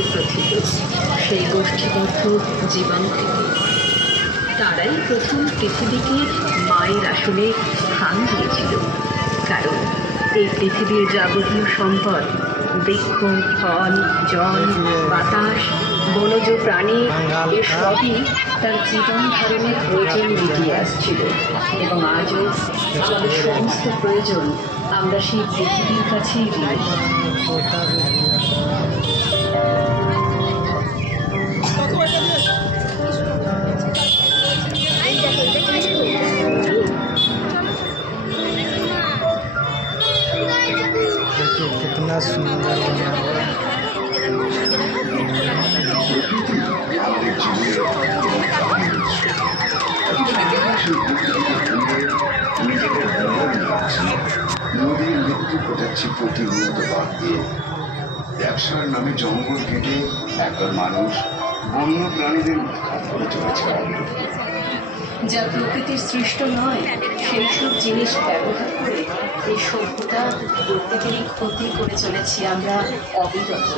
গোষ্ঠী প্রথিত, সেই গোষ্ঠীবদ্ধ জীবন থেকে। তারাই প্রথম পৃথিবীকে মায়ের আসলে স্থান দিয়েছিল, কারণ এই পৃথিবীর যাবতীয় সম্পদ, বৃক্ষ, ফল, জল, বাতাস, বনজ প্রাণী, এসবই তার জীবন ধারণের প্রয়োজন মিটিয়ে আসছিল। এবং আজও আমাদের সমস্ত প্রয়োজন আমরা সেই পৃথিবীর কাছেই ঋণী। कितना सुंदर बना हुआ है। নদীর মৃত্যু ঘটাচ্ছে প্রতিনিয়ত বাদ দিয়ে। ব্যবসার নামে জঙ্গল কেটে একদল মানুষ বন্য প্রাণীদের উৎখাত করে চলেছে। যা প্রকৃতির সৃষ্ট নয়, সেই সব জিনিস ব্যবহার করে এই সভ্যতা প্রত্যেকেরই ক্ষতি করে চলেছি আমরা অবিরত।